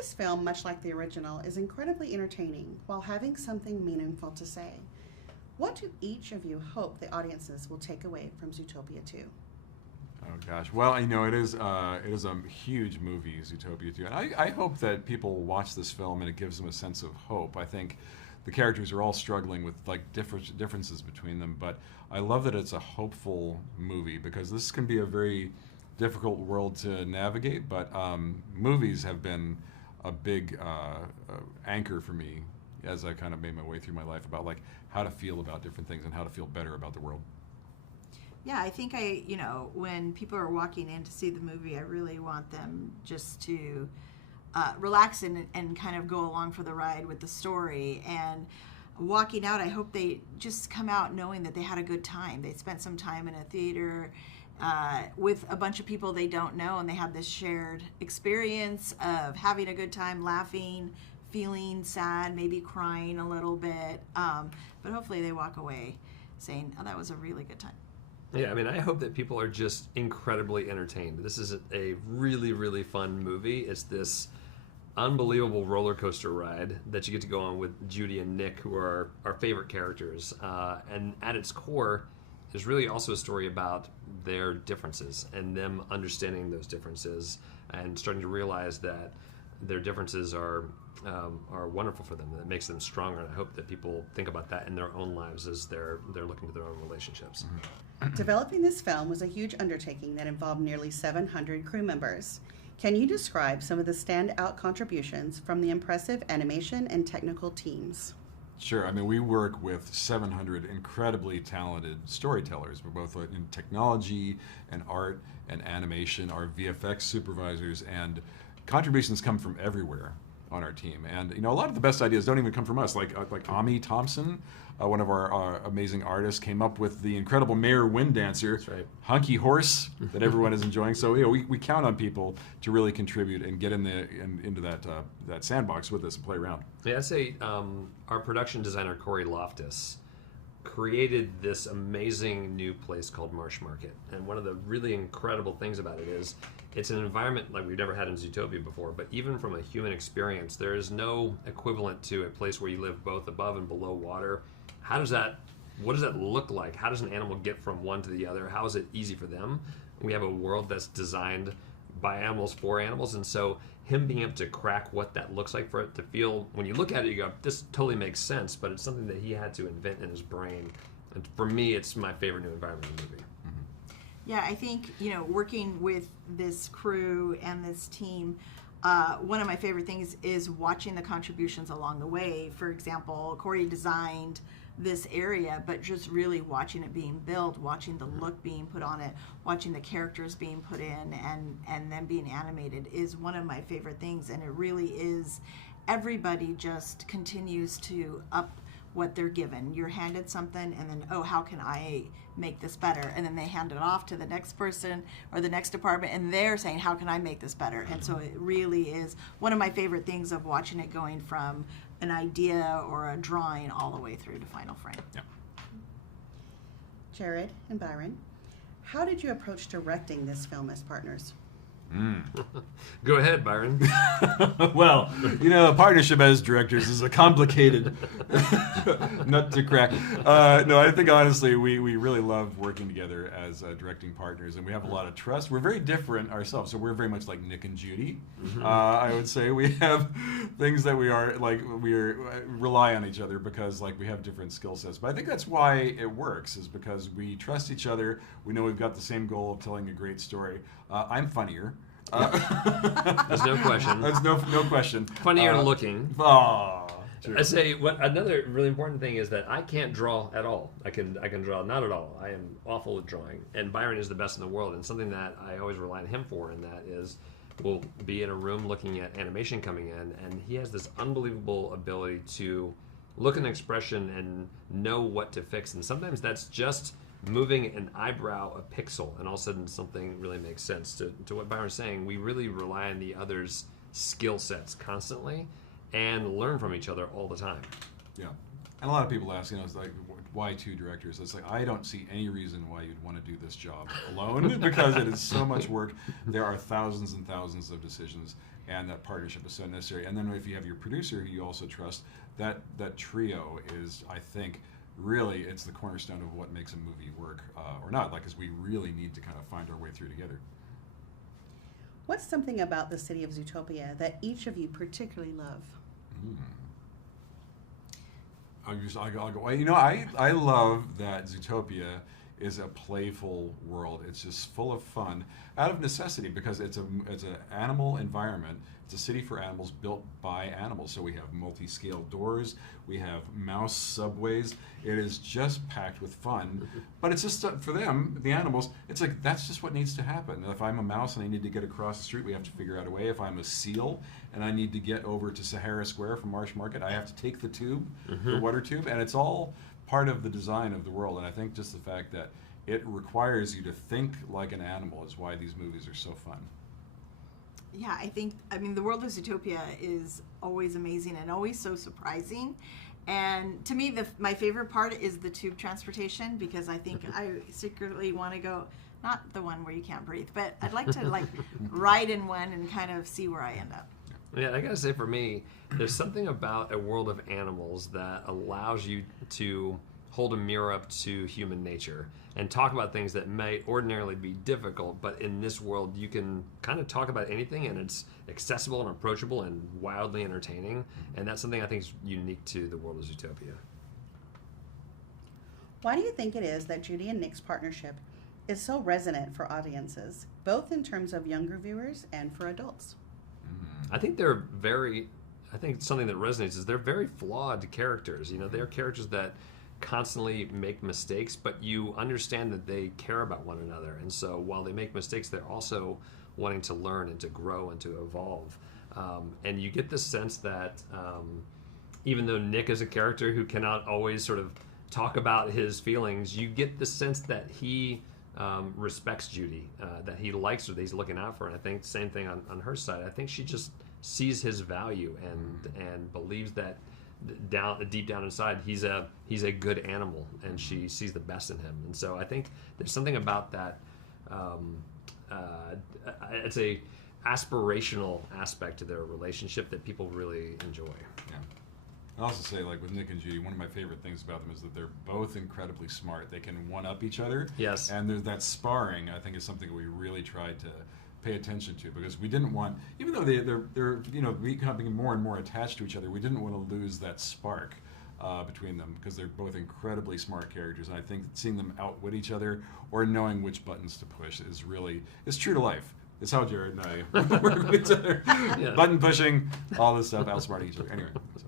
This film, much like the original, is incredibly entertaining while having something meaningful to say. What do each of you hope the audiences will take away from Zootopia 2? Oh gosh, well, it is a huge movie, Zootopia 2, and I hope that people watch this film and it gives them a sense of hope. I think the characters are all struggling with like differences between them, but I love that it's a hopeful movie because this can be a very difficult world to navigate, but movies have been a big anchor for me as I kind of made my way through my life about like how to feel about different things and how to feel better about the world. Yeah, I think when people are walking in to see the movie, I really want them just to relax and kind of go along for the ride with the story. And walking out, I hope they just come out knowing that they had a good time. They spent some time in a theater with a bunch of people they don't know, and they had this shared experience of having a good time, laughing, feeling sad, maybe crying a little bit. But hopefully they walk away saying, oh, that was a really good time. Yeah, I mean, I hope that people are just incredibly entertained. This is a really, really fun movie. It's this unbelievable roller coaster ride that you get to go on with Judy and Nick, who are our favorite characters. And at its core, is really also a story about their differences and them understanding those differences and starting to realize that their differences are wonderful for them. That makes them stronger. And I hope that people think about that in their own lives as they're looking to their own relationships. Mm-hmm. Developing this film was a huge undertaking that involved nearly 700 crew members. Can you describe some of the standout contributions from the impressive animation and technical teams? Sure. I mean, we work with 700 incredibly talented storytellers. We're both in technology and art and animation, our VFX supervisors, and contributions come from everywhere on our team. And a lot of the best ideas don't even come from us. Like Ami Thompson, one of our amazing artists, came up with the incredible Mayor Wind Dancer, That's right. Hunky Horse, that everyone is enjoying. So we count on people to really contribute and get into that sandbox with us and play around. Yeah, I'd say our production designer, Corey Loftus, created this amazing new place called Marsh Market. And one of the really incredible things about it is it's an environment like we've never had in Zootopia before, but even from a human experience, there is no equivalent to a place where you live both above and below water. What does that look like? How does an animal get from one to the other? How is it easy for them? We have a world that's designed by animals for animals, and so him being able to crack what that looks like for it to feel, when you look at it, you go, this totally makes sense, but it's something that he had to invent in his brain. And for me, it's my favorite new environment in the movie. Yeah, I think, working with this crew and this team, one of my favorite things is watching the contributions along the way. For example, Corey designed this area, but just really watching it being built, watching the look being put on it, watching the characters being put in and then being animated is one of my favorite things. And it really is, everybody just continues to up what they're given. You're handed something and then, oh, how can I make this better? And then they hand it off to the next person or the next department and they're saying, how can I make this better? And so it really is one of my favorite things of watching it going from an idea or a drawing all the way through to final frame. Yeah. Jared and Byron, how did you approach directing this film as partners? Go ahead, Byron. Well, a partnership as directors is a complicated nut to crack. No, I think honestly we really love working together as directing partners, and we have a lot of trust. We're very different ourselves, so we're very much like Nick and Judy. I would say we have things that we rely on each other because we have different skill sets. But I think that's why it works, is because we trust each other. We know we've got the same goal of telling a great story. I'm funnier. There's no question. There's no question. Funnier looking. True. I say another really important thing is that I can't draw at all. I can draw not at all. I am awful at drawing, and Byron is the best in the world. And something that I always rely on him for, and that is, we'll be in a room looking at animation coming in, and he has this unbelievable ability to look at an expression and know what to fix. And sometimes that's just moving an eyebrow a pixel, and all of a sudden something really makes sense. To what Byron's saying, we really rely on the other's skill sets constantly and learn from each other all the time. Yeah. And a lot of people ask, it's like, why two directors? It's like, I don't see any reason why you'd want to do this job alone because it is so much work. There are thousands and thousands of decisions, and that partnership is so necessary. And then if you have your producer who you also trust, that trio is, I think, really, it's the cornerstone of what makes a movie work or not. Like, because we really need to kind of find our way through together. What's something about the city of Zootopia that each of you particularly love? I'll go. You know, I love that Zootopia is a playful world. It's just full of fun out of necessity because it's an animal environment. It's a city for animals built by animals. So we have multi-scale doors. We have mouse subways. It is just packed with fun. But it's just for them, the animals, it's like that's just what needs to happen. If I'm a mouse and I need to get across the street, we have to figure out a way. If I'm a seal and I need to get over to Sahara Square from Marsh Market, I have to take the tube, the water tube, and it's all part of the design of the world. And I think just the fact that it requires you to think like an animal is why these movies are so fun. Yeah, I mean, the world of Zootopia is always amazing and always so surprising. And to me, my favorite part is the tube transportation because I think I secretly want to go, not the one where you can't breathe, but I'd like to like ride in one and kind of see where I end up. Yeah, I gotta say for me, there's something about a world of animals that allows you to hold a mirror up to human nature and talk about things that may ordinarily be difficult, but in this world you can kind of talk about anything and it's accessible and approachable and wildly entertaining, and that's something I think is unique to the world of Zootopia. Why do you think it is that Judy and Nick's partnership is so resonant for audiences, both in terms of younger viewers and for adults? I think something that resonates is they're very flawed characters. You know, they're characters that constantly make mistakes, but you understand that they care about one another. And so while they make mistakes, they're also wanting to learn and to grow and to evolve. And you get the sense that even though Nick is a character who cannot always sort of talk about his feelings, you get the sense that he respects Judy, that he likes her, that he's looking out for her. And I think same thing on her side. I think she just sees his value and believes that deep down inside he's a good animal, and she sees the best in him. And so I think there's something about that. It's a aspirational aspect to their relationship that people really enjoy. Yeah. I'll also say, like with Nick and Judy, one of my favorite things about them is that they're both incredibly smart. They can one-up each other. Yes. And there's that sparring, I think, is something we really tried to pay attention to, because we didn't want, even though they're becoming more and more attached to each other, we didn't want to lose that spark between them, because they're both incredibly smart characters. And I think seeing them outwit each other or knowing which buttons to push is true to life. It's how Jared and I work with each other. Yeah. Button pushing, all this stuff, outsmarting each other. Anyway. So.